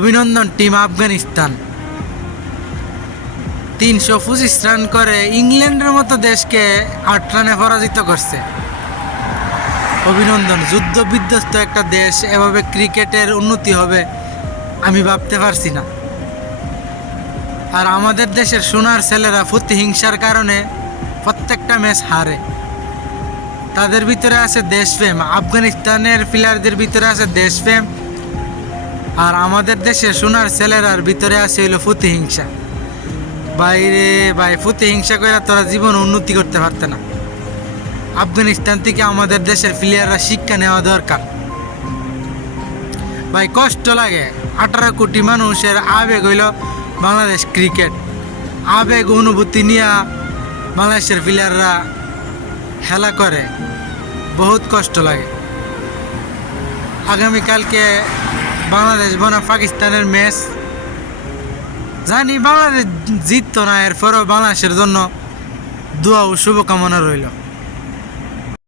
অভিনন্দন টিম আফগানিস্তান। তিনশো পঁচিশ রান করে ইংল্যান্ডের মতো দেশকে আট রানে পরাজিত করছে। অভিনন্দন যুদ্ধ বিধ্বস্ত একটা দেশ, এভাবে ক্রিকেটের উন্নতি হবে আমি ভাবতে পারছি না। আর আমাদের দেশের সোনার ছেলেরা প্রতিহিংসার কারণে প্রত্যেকটা ম্যাচ হারে। তাদের ভিতরে আছে দেশপ্রেম, আফগানিস্তানের প্লেয়ারদের ভিতরে আছে দেশপ্রেম আর আমাদের দেশের সোনার ছেলেরার ভিতরে আছে হইল প্রতিহিংসা বাইরে ভাই প্রতিহিংসা করে তোরা জীবন উন্নতি করতে পারতে না। আফগানিস্তান থেকে আমাদের দেশের প্লেয়াররা শিক্ষা নেওয়া দরকার। ভাই, কষ্ট লাগে। আঠারো কোটি মানুষের আবেগ হইল বাংলাদেশ ক্রিকেট। আবেগ অনুভূতি নিয়ে বাংলাদেশের প্লেয়াররা খেলা করে। বহুত কষ্ট লাগে। আগামীকালকে বাংলাদেশ বনাম, পাকিস্তানের ম্যাচ জানি বাংলাদেশ জিততো না, এরপরও বাংলাদেশের জন্য দোয়া ও শুভকামনা রইল।